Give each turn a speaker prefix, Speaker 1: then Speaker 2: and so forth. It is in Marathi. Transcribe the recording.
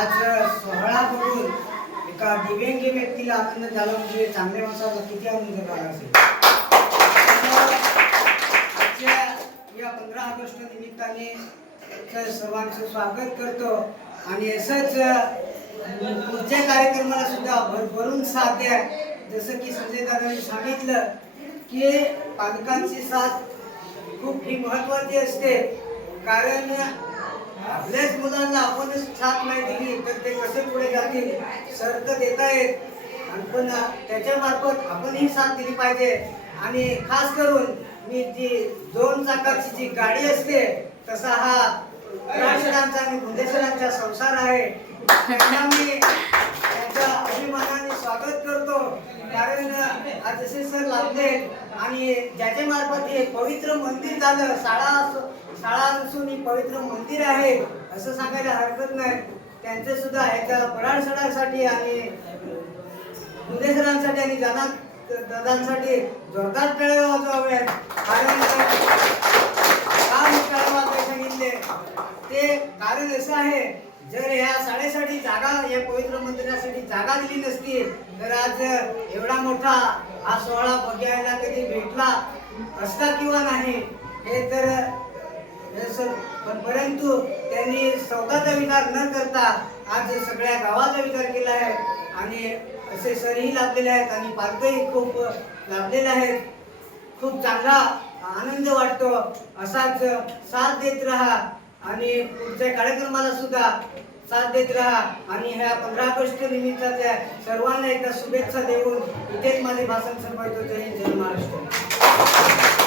Speaker 1: आज सोहळा बघून एका दिव्यांगी व्यक्तीला आनंद झाला म्हणजे चांगल्या माणसाला किती आनंद झाला असेल. आजच्या या पंधरा ऑगस्ट निमित्ताने सर्वांचं स्वागत करतो आणि असंच पुढच्या कार्यक्रमाला सुद्धा भरभरून साथ द्या. जसं की संजय दादांनी सांगितलं की पालकांची साथ खूप ही महत्वाची असते. कारण आपल्याच मुलांना आपणच साथ नाही दिली तर ते कसे पुढे जातील? सर तर देत आहेत पण त्याच्या मार्फत आपणही साथ दिली पाहिजे. आणि खास करून मी जी दोन चाकाची जी गाडी असते तसा हा राजसरांचा आणि गुंदेसरांचा संसार आहे. त्यांना मी त्यांच्या अभिमानाने स्वागत करतो. कारण जसे सर लाभले आणि ज्याच्या मार्फत हे पवित्र मंदिर झालं शाळा असो- शाळा नसून ही पवित्र मंदिर आहे असं सांगायला हरकत नाही. त्यांचं सुद्धा ह्याच्या पडाडसडासाठी आणि मुदेसरांसाठी आणि जाना दादांसाठी जोरदार टाळ्या वाजवाव्यात कारण काय सांगितले? ते कारण असं आहे जर ह्या शाळेसाठी जागा या पवित्र मंदिरासाठी जागा दिली नसती तर आज एवढा मोठा हा सोहळा बघायला कधी भेटला? असता किंवा नाही हे तर सर पण परंतु त्यांनी स्वतःचा विचार न करता आज सगळ्या गावाचा विचार केला आहे. आणि असे सरही लाभलेले आहेत आणि पालकही खूप लाभलेले आहेत. खूप चांगला आनंद वाटतो. असाच साथ देत राहा. आणि पुढच्या कार्यक्रमाला सुद्धा साथ देत राहा आणि ह्या पंधरा ऑगस्ट निमित्ताच्या सर्वांना एकदा शुभेच्छा देऊन इथेच माझे भाषण संपवतो जय हिंद, जय महाराष्ट्र.